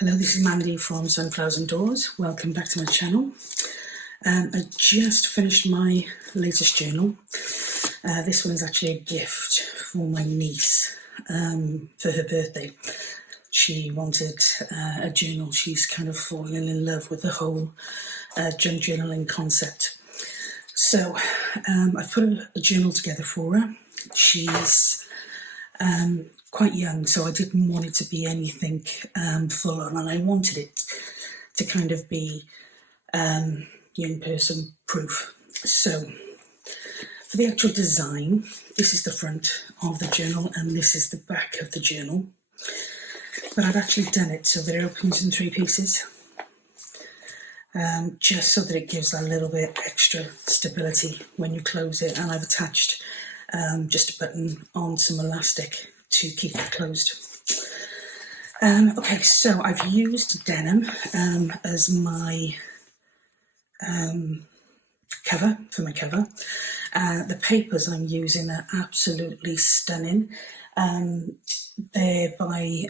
Hello, this is Mandy from Sunflowers and Doors. Welcome back to my channel. I just finished my latest journal. This one's actually a gift for my niece for her birthday. She wanted a journal. She's kind of fallen in love with the whole junk journaling concept. So I've put a journal together for her. She's quite young, so I didn't want it to be anything full on, and I wanted it to kind of be young person proof. So for the actual design, this is the front of the journal and this is the back of the journal. But I've actually done it so that it opens in 3 pieces, just so that it gives a little bit extra stability when you close it. And I've attached just a button on some elastic to keep it closed. Okay, so I've used denim as my cover, for my cover. The papers I'm using are absolutely stunning. They're by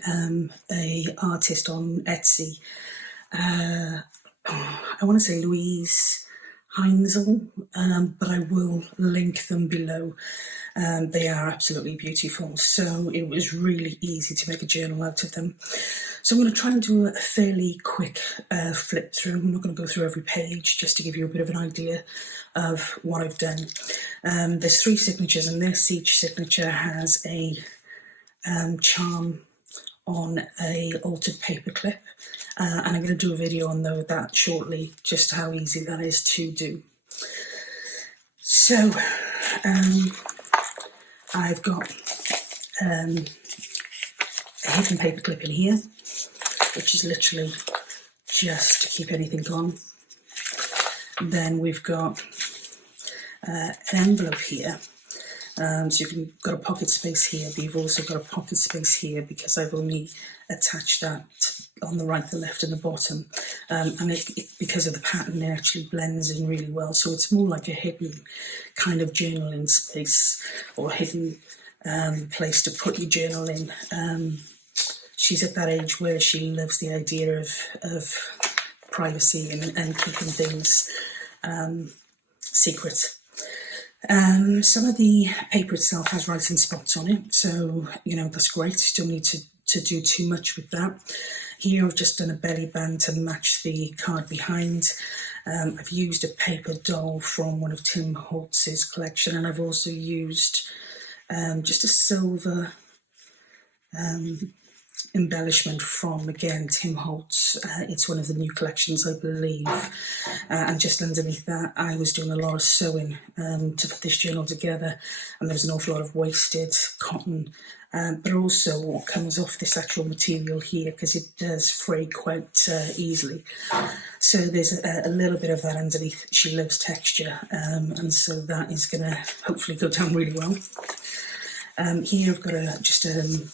a artist on Etsy. I want to say luiseHEINZL, but I will link them below. They are absolutely beautiful, so it was really easy to make a journal out of them. So I'm going to try and do a fairly quick flip through. I'm not going to go through every page, just to give you a bit of an idea of what I've done. There's 3 signatures in this. Each signature has a charm on a altered paper clip, and I'm going to do a video on that shortly, just how easy that is to do. So I've got a hidden paper clip in here, which is literally just to keep anything on. Then we've got an envelope here. So you've got a pocket space here, but you've also got a pocket space here because I've only attached that on the right, the left and the bottom. And because of the pattern, it actually blends in really well. So it's more like a hidden kind of journaling space, or hidden place to put your journal in. She's at that age where she loves the idea of privacy and keeping things secret. Some of the paper itself has writing spots on it, so that's great. You don't need to do too much with that. Here I've just done a belly band to match the card behind. I've used a paper doll from one of Tim Holtz's collection, and I've also used just a silver embellishment from, again, Tim Holtz. It's one of the new collections, I believe. And just underneath that, I was doing a lot of sewing to put this journal together, and there was an awful lot of wasted cotton, but also what comes off this actual material here, because it does fray quite easily. So there's a little bit of that underneath. She loves texture, and so that is going to hopefully go down really well. Here I've got just a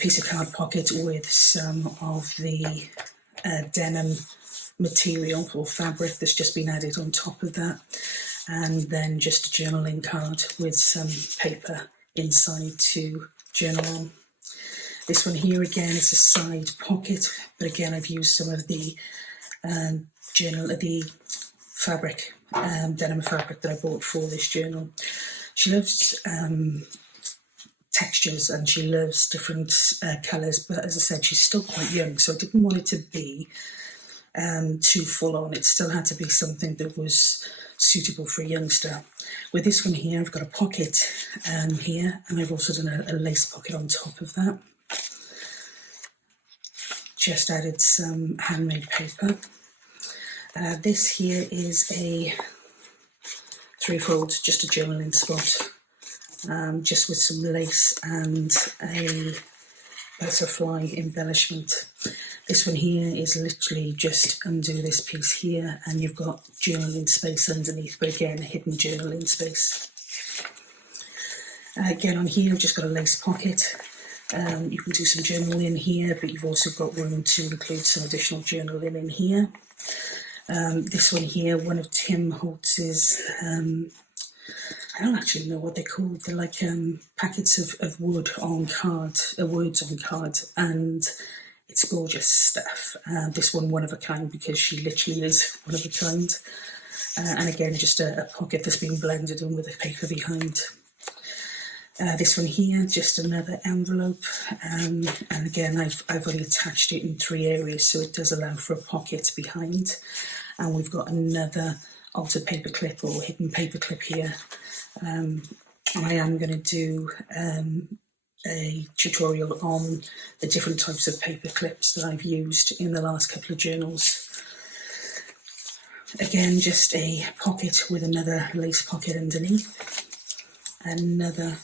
piece of card pocket with some of the denim material or fabric that's just been added on top of that, and then just a journaling card with some paper inside to journal on. This one here again is a side pocket, but again I've used some of the fabric, denim fabric that I bought for this journal. She loves textures and she loves different colours, but as I said, she's still quite young, so I didn't want it to be too full on. It still had to be something that was suitable for a youngster. With this one here, I've got a pocket here, and I've also done a lace pocket on top of that. Just added some handmade paper. This here is a Threefold, just a journaling spot. Just with some lace and a butterfly embellishment. This one here is literally just undo this piece here, and you've got journaling space underneath, but again, hidden journaling space. Again, on here, I've just got a lace pocket. You can do some journaling here, but you've also got room to include some additional journaling in here. This one here, one of Tim Holtz's I don't actually know what they're called. They're like packets of wood on card, words on card, and it's gorgeous stuff. This one of a kind, because she literally is one of a kind. And again, just a pocket that's been blended in with a paper behind. This one here, just another envelope, and again I've only attached it in 3 areas, so it does allow for a pocket behind. And we've got another altered paper clip or hidden paper clip here. I am going to do a tutorial on the different types of paper clips that I've used in the last couple of journals. Again, just a pocket with another lace pocket underneath, another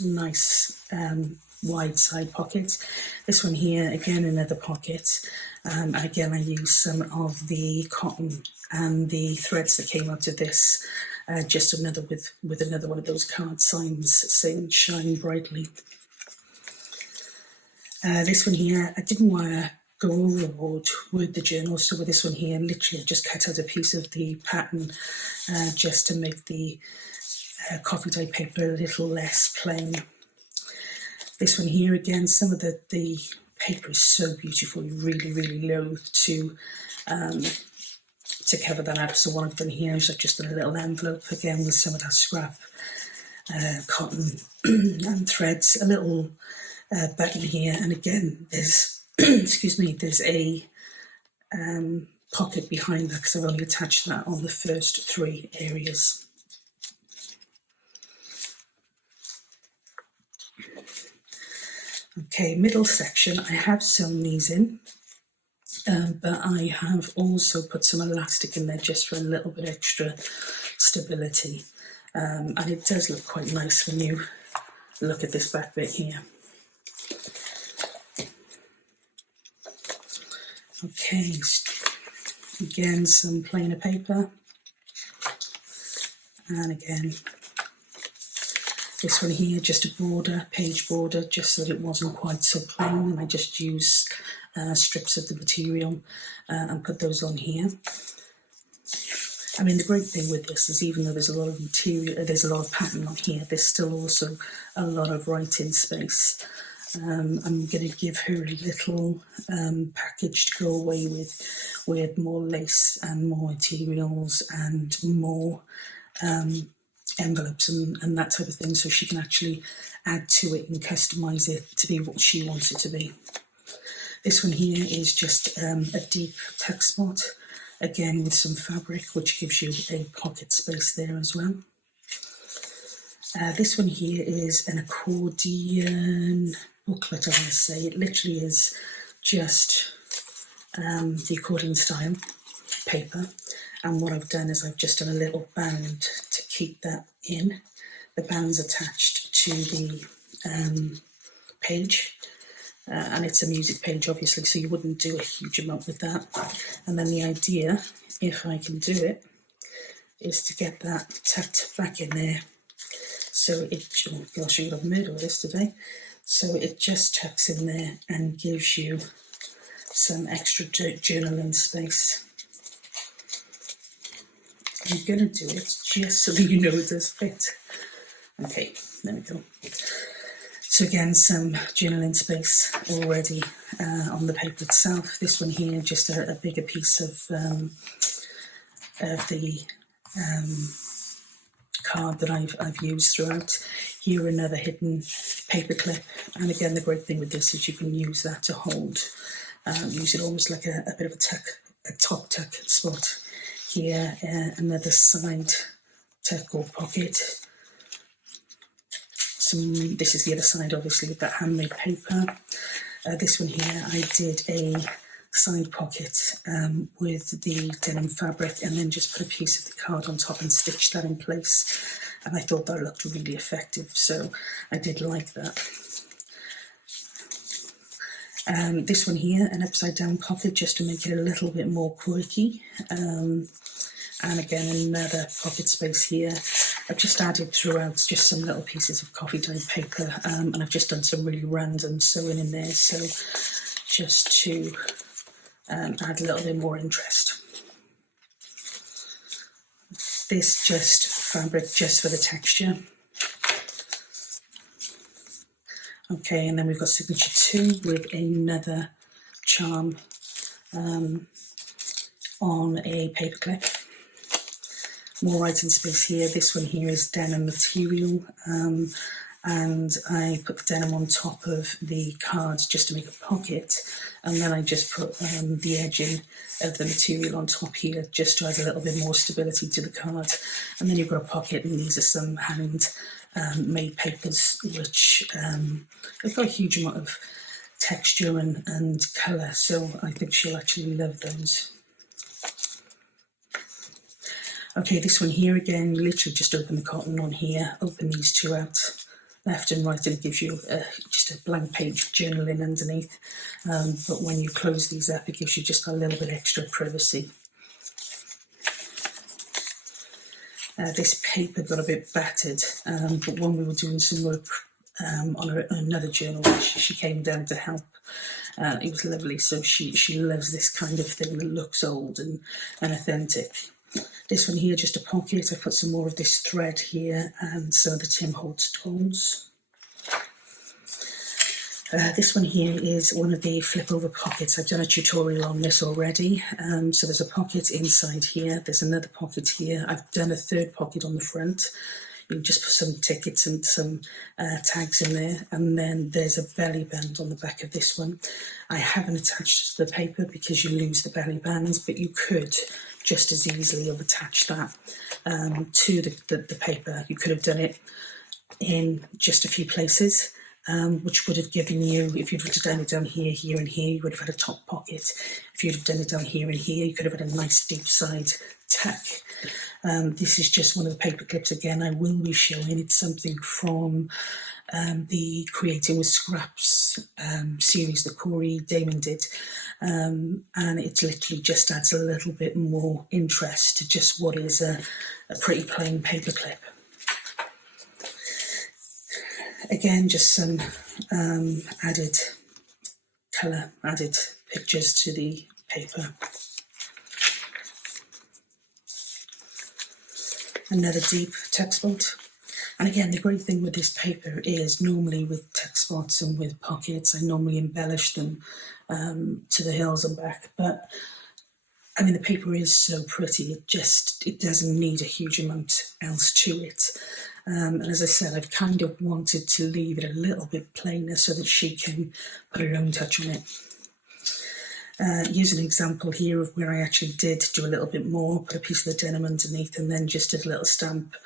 nice wide side pocket. This one here, again another pocket, and again I used some of the cotton and the threads that came out of this, just another with another one of those card signs saying shine brightly. This one here, I didn't want to go overboard with the journal, so with this one here, literally I've just cut out a piece of the pattern just to make the coffee dye paper a little less plain. This one here, again, some of the paper is so beautiful, you really loath to cover that up. So what I've done here is I've just done a little envelope, again with some of that scrap cotton and threads, a little button here, and again there's excuse me, there's a pocket behind that because I've only attached that on the first 3 areas. Okay, middle section, I have sewn these in, but I have also put some elastic in there just for a little bit extra stability, and it does look quite nice when you look at this back bit here. Okay, again some plainer paper, and again this one here, just a border, page border, just so that it wasn't quite so plain, and I just used strips of the material and put those on here. I mean, the great thing with this is even though there's a lot of material, there's a lot of pattern on here, there's still also a lot of writing space. I'm going to give her a little package to go away with more lace and more materials and more envelopes and that type of thing, so she can actually add to it and customise it to be what she wants it to be. This one here is just a deep tuck spot, again with some fabric, which gives you a pocket space there as well. This one here is an Accordion Booklet, I want to say. It literally is just the accordion style paper, and what I've done is I've just done a little band to keep that in. The band's attached to the page, and it's a music page obviously, so you wouldn't do a huge amount with that. And then the idea, if I can do it, is to get that tucked back in there. So it, oh gosh, I've made all this today. So it just tucks in there and gives you some extra journaling space. I'm going to do it just so that you know it does fit. Okay, there we go. So again, some journaling space already on the paper itself. This one here, just a bigger piece of the card that I've used throughout. Here another hidden paper clip, and again the great thing with this is you can use that to hold, use it almost like a bit of a top tuck spot. Here another side tuck or pocket. This is the other side obviously with that handmade paper. This one here I did a side pocket with the denim fabric, and then just put a piece of the card on top and stitched that in place, and I thought that looked really effective, so I did like that. This one here, an upside down pocket just to make it a little bit more quirky, and again another pocket space here. I've just added throughout just some little pieces of coffee dye paper, and I've just done some really random sewing in there, so just to add a little bit more interest. This just fabric just for the texture. Okay, and then we've got signature 2 with another charm on a paperclip. More writing space here. This one here is denim material, and I put the denim on top of the cards just to make a pocket, and then I just put the edging of the material on top here just to add a little bit more stability to the card. And then you've got a pocket, and these are some hand made papers which have got a huge amount of texture and colour, so I think she'll actually love those. Okay, this one here again, you literally just open the cotton on here, open these two out, left and right, and it gives you just a blank page journaling underneath. But when you close these up, it gives you just a little bit extra privacy. This paper got a bit battered, but when we were doing some work on another journal, she came down to help. It was lovely, so she loves this kind of thing that looks old and authentic. This one here, just a pocket. I put some more of this thread here and some of the Tim Holtz dolls. This one here is one of the flip over pockets. I've done a tutorial on this already. So there's a pocket inside here. There's another pocket here. I've done a third pocket on the front. You can just put some tickets and some tags in there. And then there's a belly band on the back of this one. I haven't attached to the paper because you lose the belly bands, but you could just as easily have attached that to the paper. You could have done it in just a few places, which would have given you, if you'd have done it down here, here and here, you would have had a top pocket. If you'd have done it down here and here, you could have had a nice deep side tack. This is just one of the paper clips. Again, I will be showing it's something from the Creating with Scraps series that Cori Dahmens did, and it literally just adds a little bit more interest to just what is a pretty plain paper clip. Again, just some added colour, added pictures to the paper. Another deep text spot. And again, the great thing with this paper is normally with text spots and with pockets, I normally embellish them to the hills and back. But I mean, the paper is so pretty, it doesn't need a huge amount else to it. And as I said, I've kind of wanted to leave it a little bit plainer so that she can put her own touch on it. Here's an example here of where I actually did do a little bit more, put a piece of the denim underneath and then just did a little stamp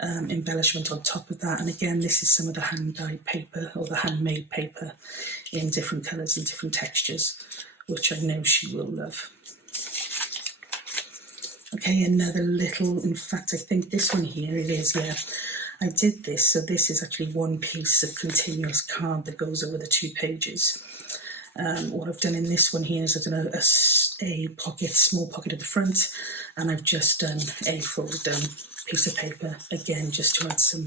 embellishment on top of that. And again, this is some of the hand-dyed paper or the handmade paper in different colours and different textures, which I know she will love. Okay, another little, in fact, I think this one here it is, yeah. I did this, so this is actually one piece of continuous card that goes over the 2 pages. What I've done in this one here is I've done a pocket, small pocket at the front, and I've just done a folded down piece of paper, again, just to add some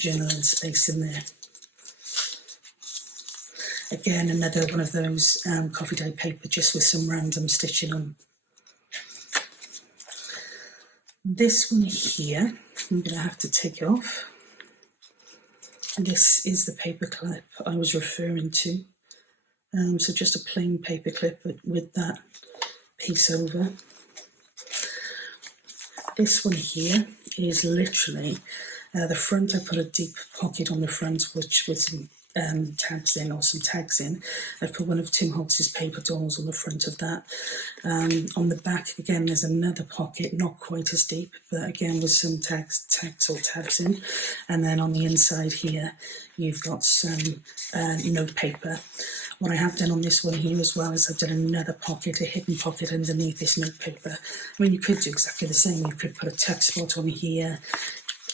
journaling space in there. Again, another one of those coffee dyed paper, just with some random stitching on. This one here, I'm going to have to take off. This is the paper clip I was referring to. So just a plain paper clip, but with that piece over. This one here is literally the front. I put a deep pocket on the front, which with some tabs in or some tags in. I've put one of Tim Holtz's paper dolls on the front of that. On the back, again, there's another pocket, not quite as deep, but again with some tags or tabs in. And then on the inside here, you've got some note paper. What I have done on this one here as well is I've done another pocket, a hidden pocket underneath this note paper. I mean, you could do exactly the same. You could put a text spot on here.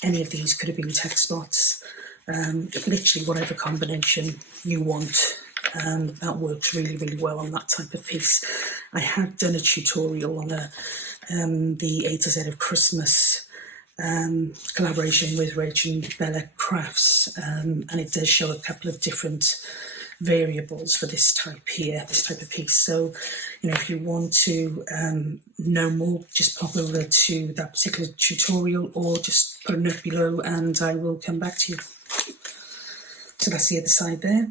Any of these could have been text spots. Literally whatever combination you want. That works really, really well on that type of piece. I have done a tutorial on the A to Z of Christmas collaboration with Rach and Bella Crafts, and it does show a couple of different variables for this type here, this type of piece. So, you know, if you want to know more, just pop over to that particular tutorial or just put a note below and I will come back to you. So that's the other side there.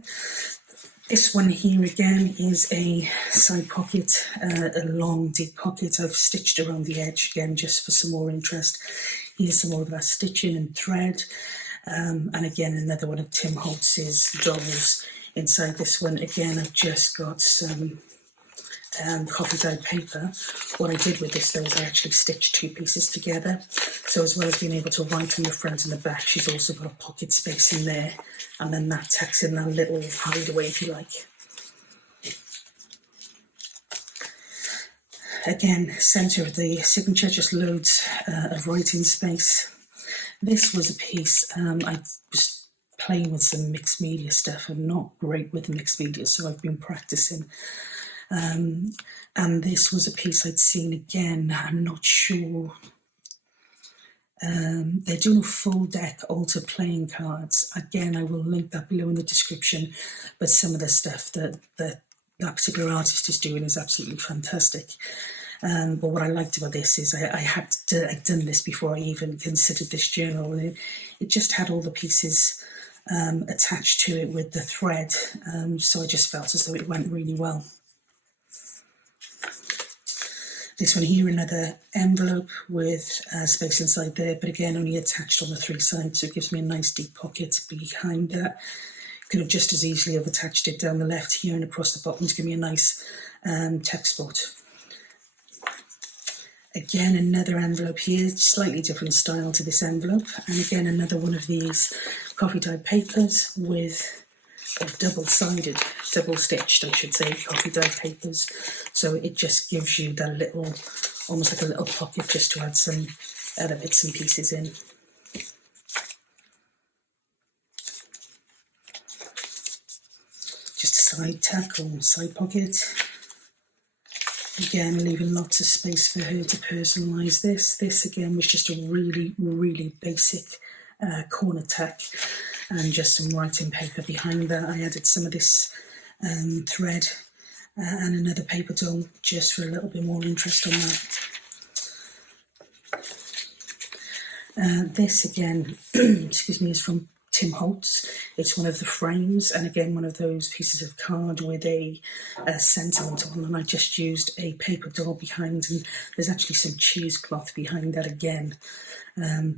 This one here again is a side pocket, a long deep pocket. I've stitched around the edge again just for some more interest. Here's some more of that stitching and thread. And again, another one of Tim Holtz's dolls. Inside this one, again, I've just got some coffee dyed paper. What I did with this though is I actually stitched two pieces together. So as well as being able to write on the front and the back, she's also got a pocket space in there. And then that tacks in that little hideaway, if you like. Again, centre of the signature, just loads of writing space. This was a piece, I was playing with some mixed media stuff. I'm not great with mixed media, so I've been practicing. And this was a piece I'd seen again, I'm not sure. They're doing a full deck altered playing cards. Again, I will link that below in the description, but some of the stuff that particular artist is doing is absolutely fantastic. But what I liked about this is I'd done this before I even considered this journal. It just had all the pieces attached to it with the thread, so I just felt as though it went really well. This one here, another envelope with space inside there, but again only attached on the three sides, so it gives me a nice deep pocket behind that. Could have just as easily have attached it down the left here and across the bottom to give me a nice text spot. Again, another envelope here, slightly different style to this envelope, and again another one of these coffee dyed papers with double-sided, double-stitched, I should say, coffee dyed papers. So it just gives you that little, almost like a little pocket just to add some other bits and pieces in. Just a side tack or side pocket. Again, leaving lots of space for her to personalise this. This again was just a really, really basic corner tack. And just some writing paper behind that. I added some of this thread and another paper doll just for a little bit more interest on that. This again, excuse me, is from Tim Holtz. It's one of the frames, and again one of those pieces of card with a sentiment on, and I just used a paper doll behind, and there's actually some cheesecloth behind that again,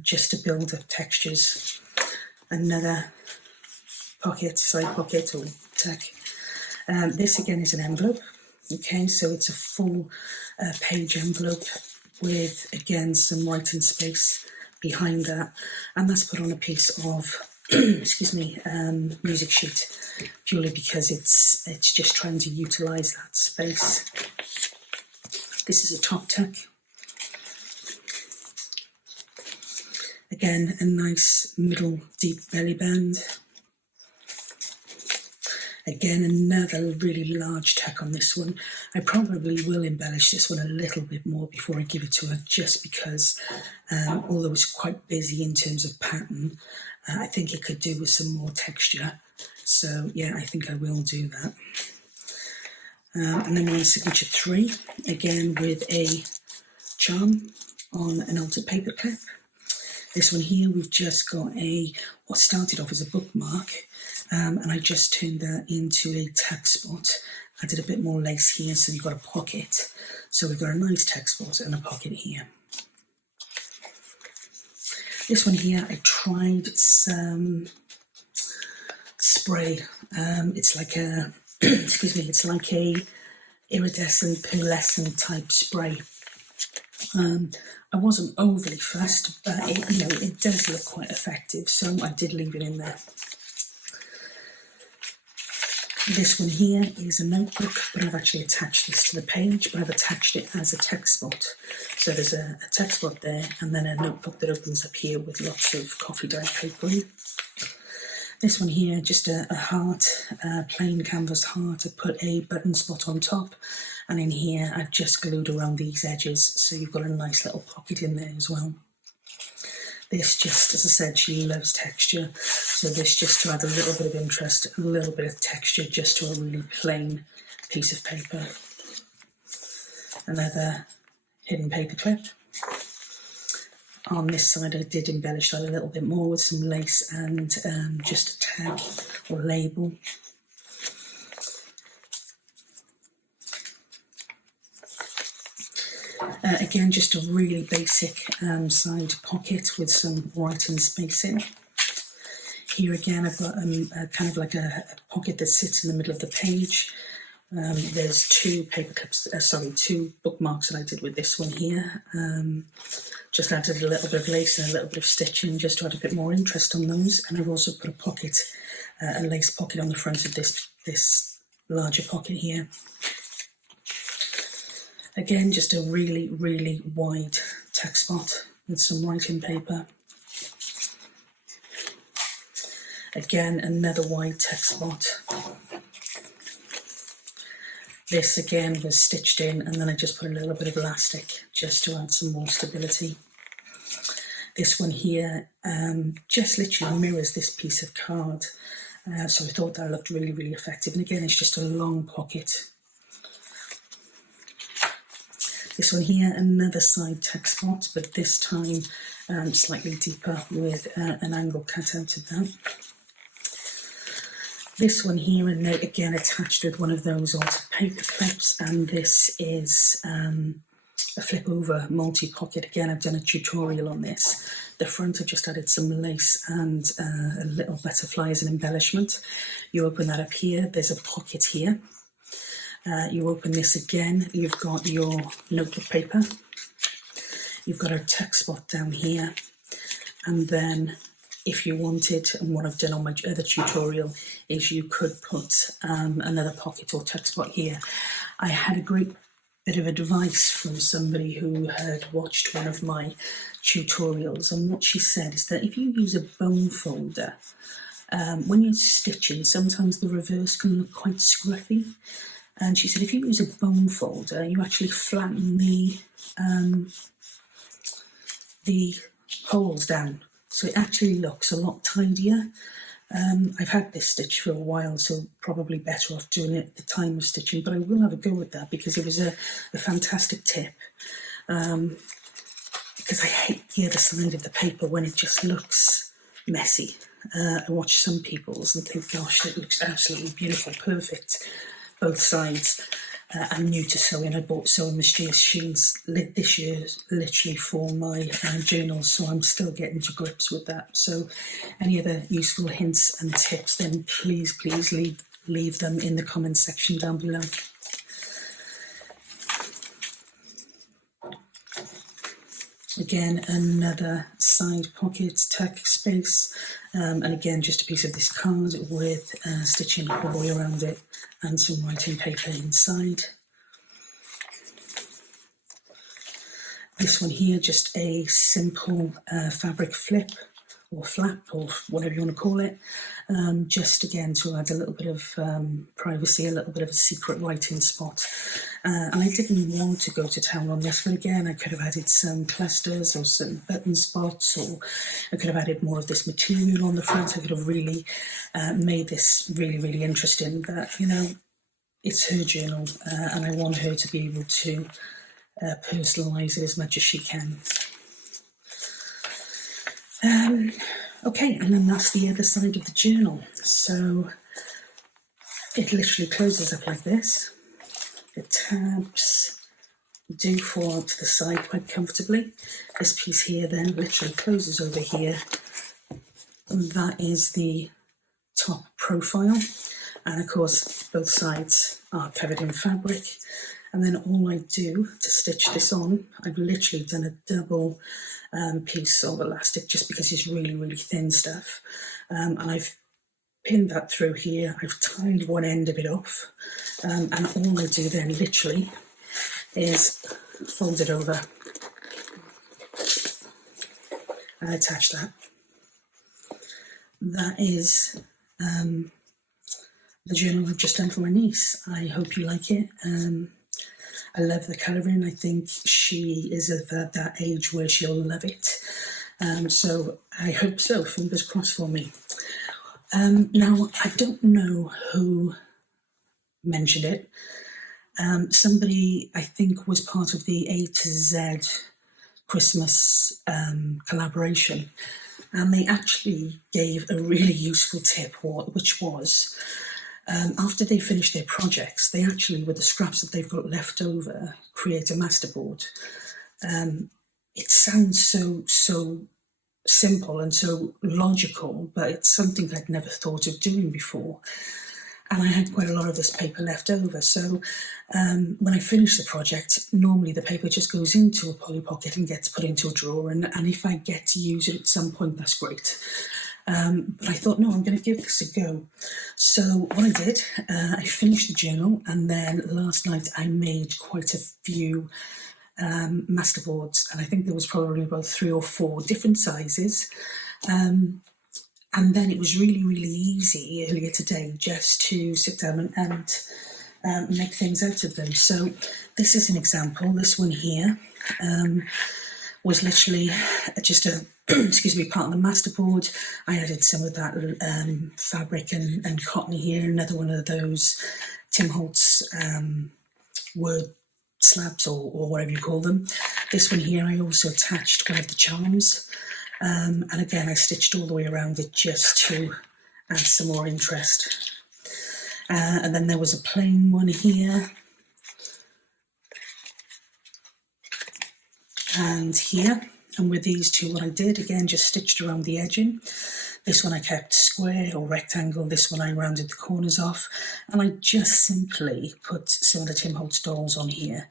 just to build up textures. Another pocket, side pocket or tack. This again is an envelope. Okay, so it's a full page envelope with again some writing space behind that, and that's put on a piece of excuse me, music sheet, purely because it's just trying to utilise that space. This is a top tack. Again, a nice middle deep belly band. Again, another really large tack on this one. I probably will embellish this one a little bit more before I give it to her, just because, although it's quite busy in terms of pattern, I think it could do with some more texture. So yeah, I think I will do that. And then we're on signature 3, again with a charm on an altered paper clip. This one here, we've just got what started off as a bookmark, and I just turned that into a tack spot. I did a bit more lace here, so we've got a pocket. So we've got a nice tack spot and a pocket here. This one here, I tried some spray. It's like a, excuse me, it's like a iridescent, pearlescent type spray. I wasn't overly fussed, but it does look quite effective, so I did leave it in there. This one here is a notebook, but I've actually attached this to the page, but I've attached it as a text spot. So there's a text spot there, and then a notebook that opens up here with lots of coffee dyed paper in. This one here, just a heart, plain canvas heart. I put a button spot on top, and in here I've just glued around these edges, so you've got a nice little pocket in there as well. This just, as I said, she loves texture, so this just to add a little bit of interest, a little bit of texture just to a really plain piece of paper. Another hidden paper clip. On this side I did embellish that a little bit more with some lace and just a tag or label. Again, just a really basic side pocket with some writing spacing. Here again, I've got kind of like a pocket that sits in the middle of the page. There's two paper clips, two bookmarks that I did with this one here. Just added a little bit of lace and a little bit of stitching just to add a bit more interest on those. And I've also put a pocket, a lace pocket on the front of this larger pocket here. Again, just a really, really wide text spot with some writing paper. Again, another wide text spot. This again was stitched in, and then I just put a little bit of elastic just to add some more stability. This one here just literally mirrors this piece of card. So I thought that looked really, really effective. And again, it's just a long pocket. This one here, another side text spot, but this time slightly deeper with an angle cut out of that. This one here, and again attached with one of those altered paper clips, and this is a flip over multi-pocket. Again, I've done a tutorial on this. The front I've just added some lace and a little butterfly as an embellishment. You open that up here, there's a pocket here. You open this again, you've got your notebook paper, you've got a text spot down here, and then if you wanted, and what I've done on my other tutorial is you could put another pocket or text spot here. I had a great bit of advice from somebody who had watched one of my tutorials, and what she said is that if you use a bone folder, when you're stitching, sometimes the reverse can look quite scruffy. And she said, if you use a bone folder, you actually flatten the holes down. So it actually looks a lot tidier. I've had this stitch for a while, so probably better off doing it at the time of stitching, but I will have a go at that because it was a fantastic tip. Because I hate the other side of the paper when it just looks messy. I watch some people's and think, gosh, it looks absolutely beautiful, perfect. Both sides. I'm new to sewing. I bought sewing machines this year literally for my journals, so I'm still getting to grips with that. So any other useful hints and tips, then please leave them in the comment section down below. Again, another side pocket text space, and again just a piece of this card with stitching all the way around it and some writing paper inside. This one here, just a simple fabric flip or flap or whatever you want to call it, just again to add a little bit of privacy, a little bit of a secret writing spot. And I didn't want to go to town on this, but again I could have added some clusters or some button spots, or I could have added more of this material on the front. I could have really made this really, really interesting, but you know, it's her journal and I want her to be able to personalise it as much as she can. Okay, and then that's the other side of the journal. So it literally closes up like this. The tabs do fall out to the side quite comfortably. This piece here then literally closes over here, and that is the top profile. And of course, both sides are covered in fabric. And then all I do to stitch this on, I've literally done a double piece of elastic just because it's really, really thin stuff. And I've pinned that through here. I've tied one end of it off. And all I do then literally is fold it over and attach that. That is the journal I've just done for my niece. I hope you like it. I love the colouring. I think she is of that age where she'll love it. So I hope so. Fingers crossed for me. Now, I don't know who mentioned it. Somebody, I think, was part of the A to Z Christmas collaboration. And they actually gave a really useful tip, which was After they finish their projects, they actually, with the scraps that they've got left over, create a masterboard. It sounds so simple and so logical, but it's something I'd never thought of doing before. And I had quite a lot of this paper left over. So when I finish the project, normally the paper just goes into a Polly Pocket and gets put into a drawer. And if I get to use it at some point, that's great. But I thought, no, I'm going to give this a go. So what I did, I finished the journal, and then last night I made quite a few masterboards. And I think there was probably about 3 or 4 different sizes. And then it was really, really easy earlier today just to sit down and make things out of them. So this is an example. This one here was literally just a, part of the masterboard. I added some of that fabric and cotton here, another one of those Tim Holtz word slabs or whatever you call them. This one here, I also attached one of the charms. And again, I stitched all the way around it just to add some more interest. And then there was a plain one here. And here. And with these two, what I did, again, just stitched around the edging. This one I kept square or rectangle. This one I rounded the corners off. And I just simply put some of the Tim Holtz dolls on here.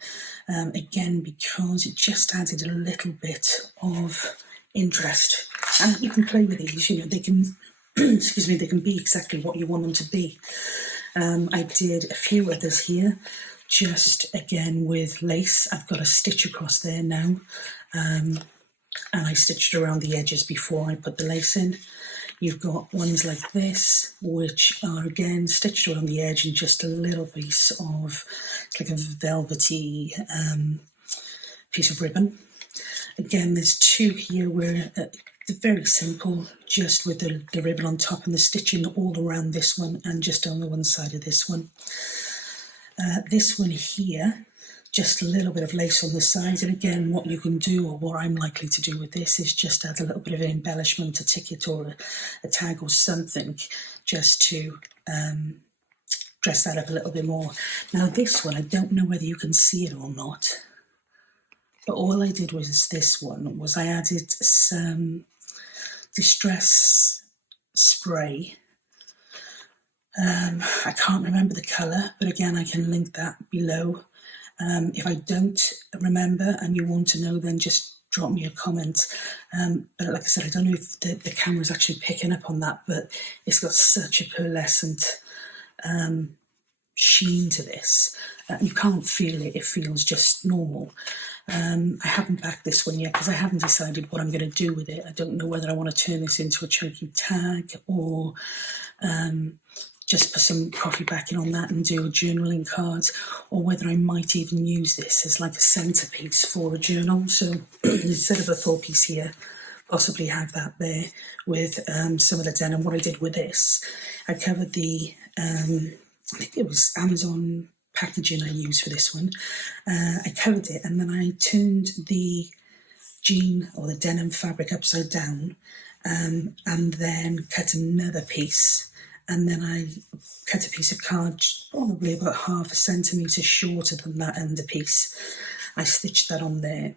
Again, because it just added a little bit of interest. And you can play with these, they can they can be exactly what you want them to be. I did a few others here, just again with lace. I've got a stitch across there now, and I stitched around the edges before I put the lace in. You've got ones like this, which are again stitched around the edge and just a little piece of, like a velvety piece of ribbon. Again, there's 2 here where they're very simple, just with the ribbon on top and the stitching all around this one and just on the one side of this one. This one here, just a little bit of lace on the side. And again, what you can do, or what I'm likely to do with this, is just add a little bit of an embellishment, a ticket or a tag or something, just to dress that up a little bit more. Now this one, I don't know whether you can see it or not. But all I did was this one, was I added some distress spray. I can't remember the colour, but again, I can link that below. If I don't remember and you want to know, then just drop me a comment. But like I said, I don't know if the camera's actually picking up on that, but it's got such a pearlescent sheen to this. You can't feel it, it feels just normal. I haven't backed this one yet because I haven't decided what I'm going to do with it. I don't know whether I want to turn this into a chunky tag or just put some coffee backing on that and do a journaling card, or whether I might even use this as like a centerpiece for a journal. So instead of a full piece here, possibly have that there with some of the denim. What I did with this, I covered the, I think it was Amazon packaging I used for this one. I covered it and then I turned the jean or the denim fabric upside down and then cut another piece. And then I cut a piece of card probably about 1/2 centimetre shorter than that under piece. I stitched that on there.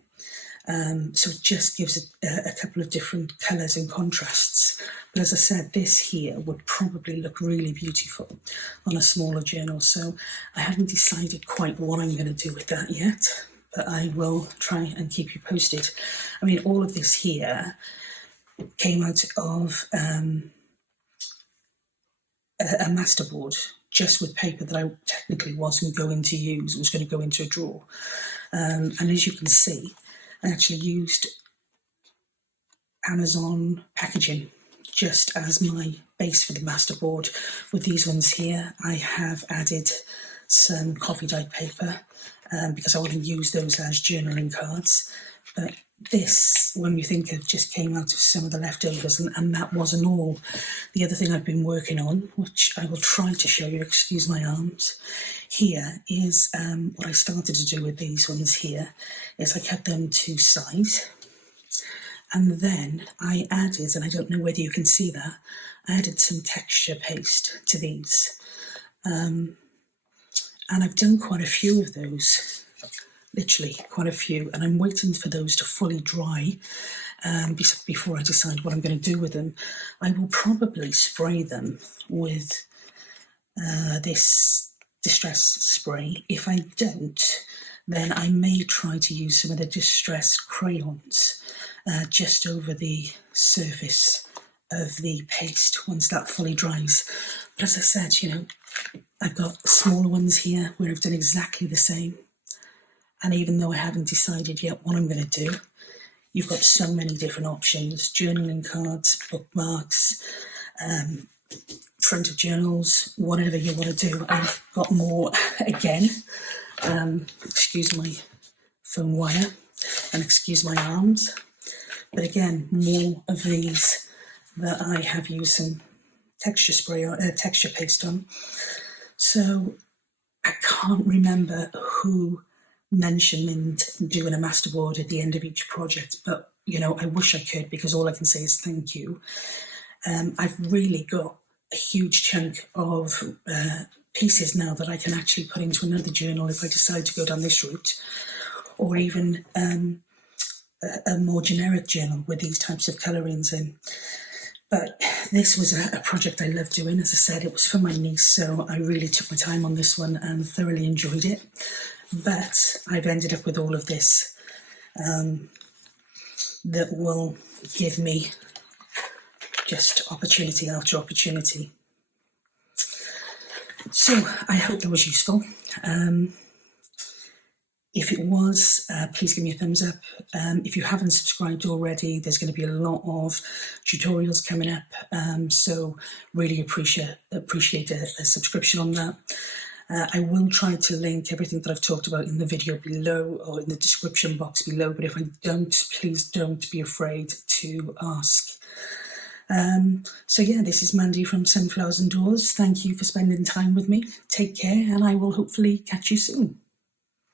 So it just gives a couple of different colours and contrasts. But as I said, this here would probably look really beautiful on a smaller journal. So I haven't decided quite what I'm going to do with that yet, but I will try and keep you posted. I mean, all of this here came out of a masterboard, just with paper that I technically wasn't going to use. It was going to go into a drawer. And as you can see, I actually used Amazon packaging just as my base for the masterboard. With these ones here, I have added some coffee dyed paper because I want to use those as journaling cards. But this, when you think of, just came out of some of the leftovers, and that wasn't all. The other thing I've been working on, which I will try to show you, excuse my arms, here is what I started to do with these ones here, is I cut them to size. And then I added, and I don't know whether you can see that, I added some texture paste to these. and I've done quite a few of those, literally quite a few, and I'm waiting for those to fully dry before I decide what I'm going to do with them. I will probably spray them with this distress spray. If I don't, then I may try to use some of the distress crayons just over the surface of the paste once that fully dries. But as I said, you know, I've got smaller ones here where I've done exactly the same. And even though I haven't decided yet what I'm going to do, you've got so many different options: journaling cards, bookmarks, front of journals, whatever you want to do. I've got more again. Excuse my phone wire and excuse my arms. But again, more of these that I have used some texture spray or texture paste on. So I can't remember who mentioned doing a masterboard at the end of each project, but you know, I wish I could, because all I can say is thank you. I've really got a huge chunk of pieces now that I can actually put into another journal if I decide to go down this route, or even a more generic journal with these types of colourings in. But this was a project I loved doing. As I said, it was for my niece, so I really took my time on this one and thoroughly enjoyed it. But I've ended up with all of this that will give me just opportunity after opportunity. So I hope that was useful. If it was, please give me a thumbs up. If you haven't subscribed already, there's going to be a lot of tutorials coming up, so really appreciate a subscription on that. I will try to link everything that I've talked about in the video below or in the description box below, but if I don't, please don't be afraid to ask. So yeah, this is Mandy from Sunflowers and Doors. Thank you for spending time with me. Take care, and I will hopefully catch you soon.